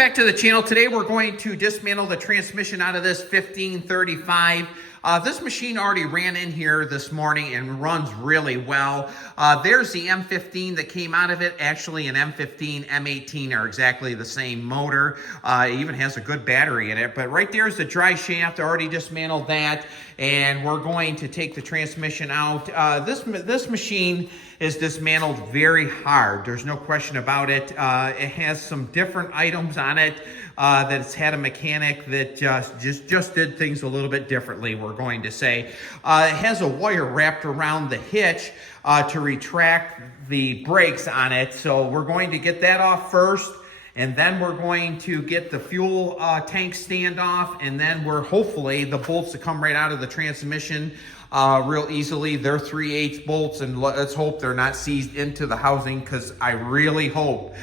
back to the channel. Today we're going to dismantle the transmission out of this 1535. This machine already ran in here this morning and runs really well. There's the M15 that came out of it. Actually, an M15, M18 are exactly the same motor. It even has a good battery in it. But right there's the dry shaft. I already dismantled that. And we're going to take the transmission out. This machine is dismantled very hard. There's no question about it. It has some different items on it that it's had a mechanic that just did things a little bit differently, we're going to say. It has a wire wrapped around the hitch to retract the brakes on it. So we're going to get that off first. And then we're going to get the fuel tank stand off, and then we're hopefully the bolts that come right out of the transmission real easily. They're 3/8 bolts, and let's hope they're not seized into the housing, because I really hope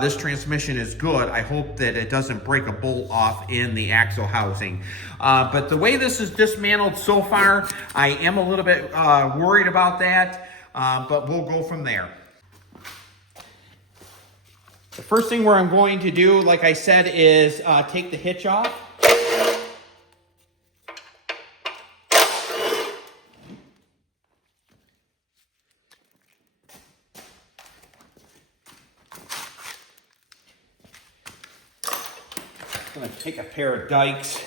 this transmission is good. I hope that it doesn't break a bolt off in the axle housing. But the way this is dismantled so far, I am a little bit worried about that, but we'll go from there. The first thing where I'm going to do, like I said, is take the hitch off. I'm going to take a pair of dikes.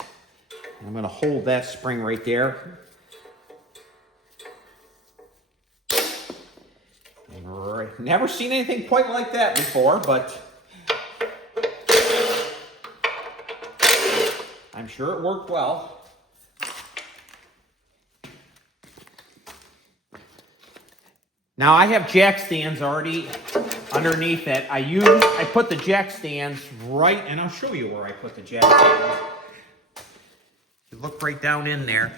I'm going to hold that spring right there. Never seen anything quite like that before, but I'm sure it worked well. Now I have jack stands already underneath it. I put the jack stands right, and I'll show you where I put the jack stands. You look right down in there.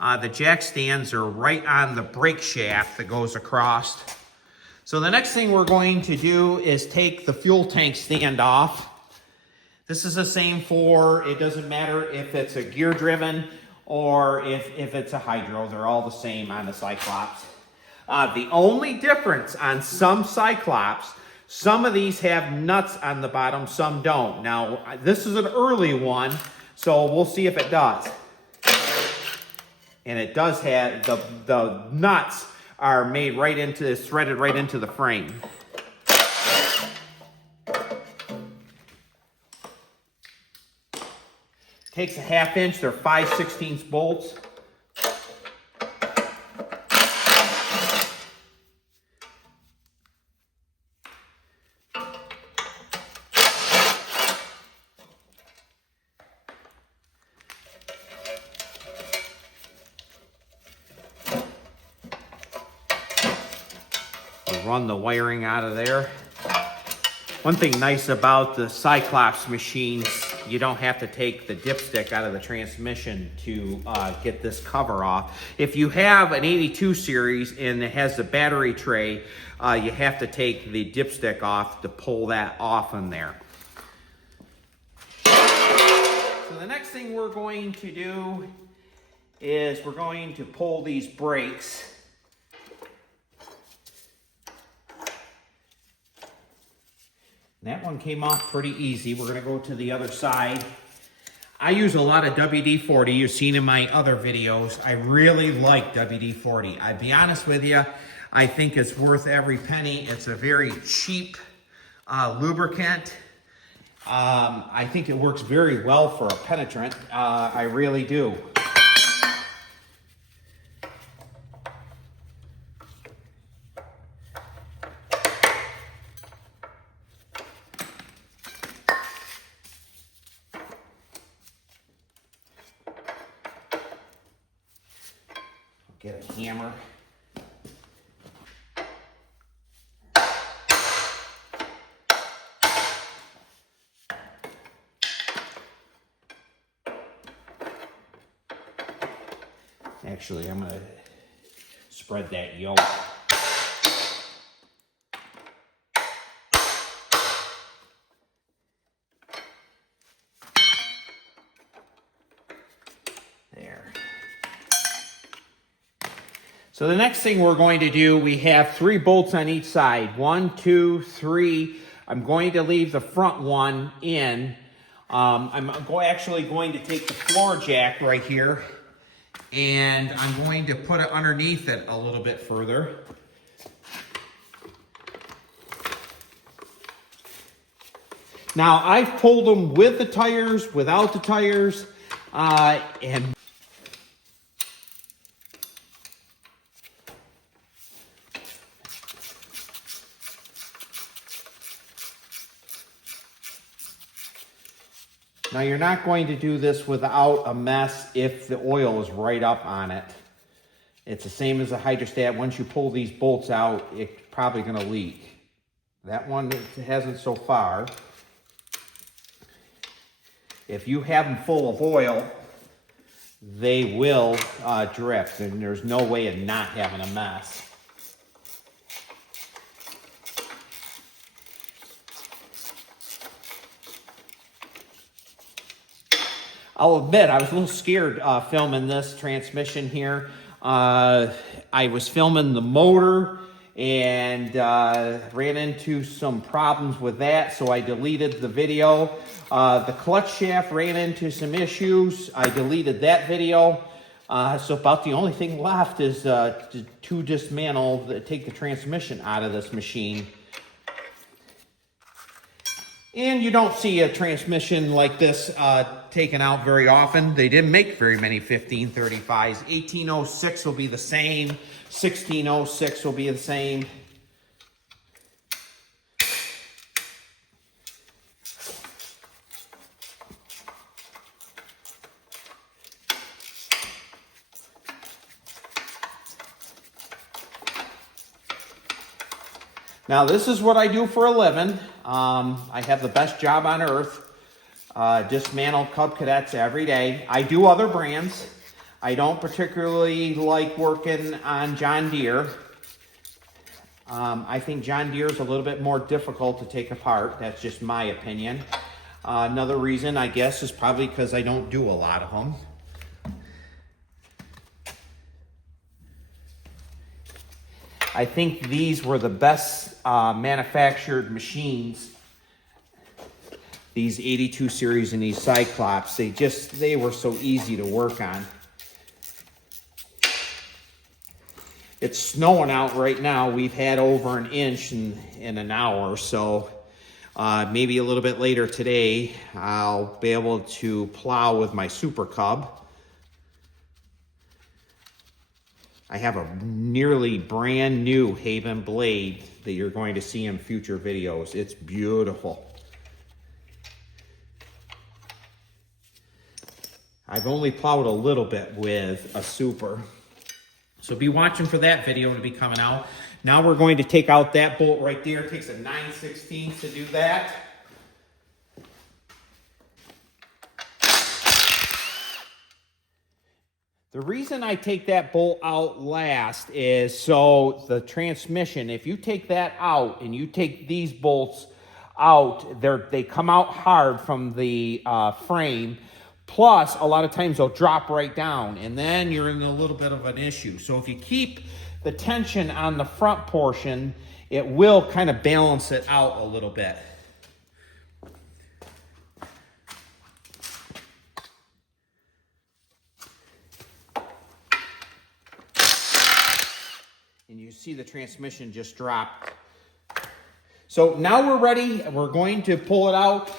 The jack stands are right on the brake shaft that goes across. So the next thing we're going to do is take the fuel tank stand off. This is the same for, it doesn't matter if it's a gear driven or if it's a hydro, they're all the same on the Cyclops. The only difference on some Cyclops, some of these have nuts on the bottom, some don't. Now, this is an early one, so we'll see if it does. And it does have, the nuts are made right into, threaded right into the frame. Takes a 1/2 inch, they're 5/16 bolts. Run the wiring out of there. One thing nice about the Cyclops machines, you don't have to take the dipstick out of the transmission to get this cover off. If you have an 82 series and it has the battery tray, you have to take the dipstick off to pull that off in there. So the next thing we're going to do is we're going to pull these brakes. That one came off pretty easy. We're going to go to the other side. I use a lot of WD-40. You've seen in my other videos. I really like WD-40. I'll be honest with you. I think it's worth every penny. It's a very cheap lubricant. I think it works very well for a penetrant. I really do. Get a hammer. Actually, I'm going to spread that yoke. There. So the next thing we're going to do, we have 3 bolts on each side. 1, 2, 3. I'm going to leave the front one in actually going to take the floor jack right here, and I'm going to put it underneath it a little bit further. Now, I've pulled them with the tires, without the tires, and now you're not going to do this without a mess if the oil is right up on it. It's the same as a hydrostat. Once you pull these bolts out, it's probably going to leak. That one hasn't so far. If you have them full of oil, they will drip, and there's no way of not having a mess. I'll admit, I was a little scared filming this transmission here. I was filming the motor and ran into some problems with that, so I deleted the video. The clutch shaft ran into some issues. I deleted that video. So about the only thing left is to dismantle, take the transmission out of this machine. And you don't see a transmission like this taken out very often. They didn't make very many 1535s. 1806 will be the same. 1606 will be the same. Now, this is what I do for a living. I have the best job on earth. Dismantle Cub Cadets every day. I do other brands. I don't particularly like working on John Deere. I think John Deere is a little bit more difficult to take apart. That's just my opinion. Another reason, I guess, is probably because I don't do a lot of them. I think these were the best manufactured machines. These 82 series and these Cyclops, they were so easy to work on. It's snowing out right now. We've had over an inch in an hour, so maybe a little bit later today, I'll be able to plow with my Super Cub. I have a nearly brand new Haven blade that you're going to see in future videos. It's beautiful. I've only plowed a little bit with a Super. So be watching for that video to be coming out. Now we're going to take out that bolt right there. It takes a 9/16 to do that. The reason I take that bolt out last is so the transmission, if you take that out and you take these bolts out, they come out hard from the frame. Plus, a lot of times they'll drop right down, and then you're in a little bit of an issue. So if you keep the tension on the front portion, it will kind of balance it out a little bit. And you see the transmission just dropped. So now we're ready. We're going to pull it out.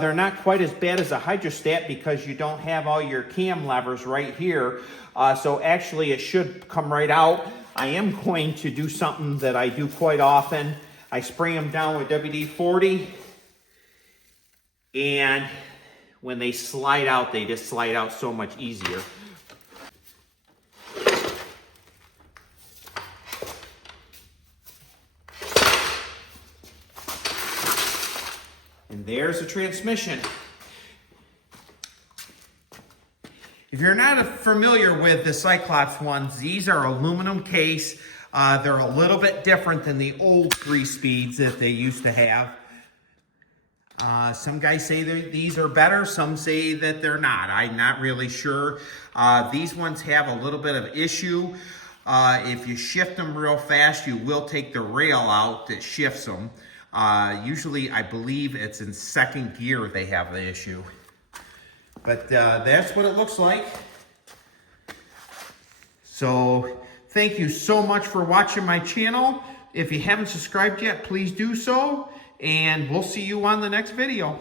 They're not quite as bad as a hydrostat because you don't have all your cam levers right here. So actually it should come right out. I am going to do something that I do quite often. I spray them down with WD-40. And when they slide out, they just slide out so much easier. And there's the transmission. If you're not familiar with the Cyclops ones, these are aluminum case. They're a little bit different than the old 3-speeds that they used to have. Some guys say these are better, some say that they're not. I'm not really sure. These ones have a little bit of issue. If you shift them real fast, you will take the rail out that shifts them. Usually, I believe it's in second gear they have the issue. But that's what it looks like. So thank you so much for watching my channel. If you haven't subscribed yet, please do so. And we'll see you on the next video.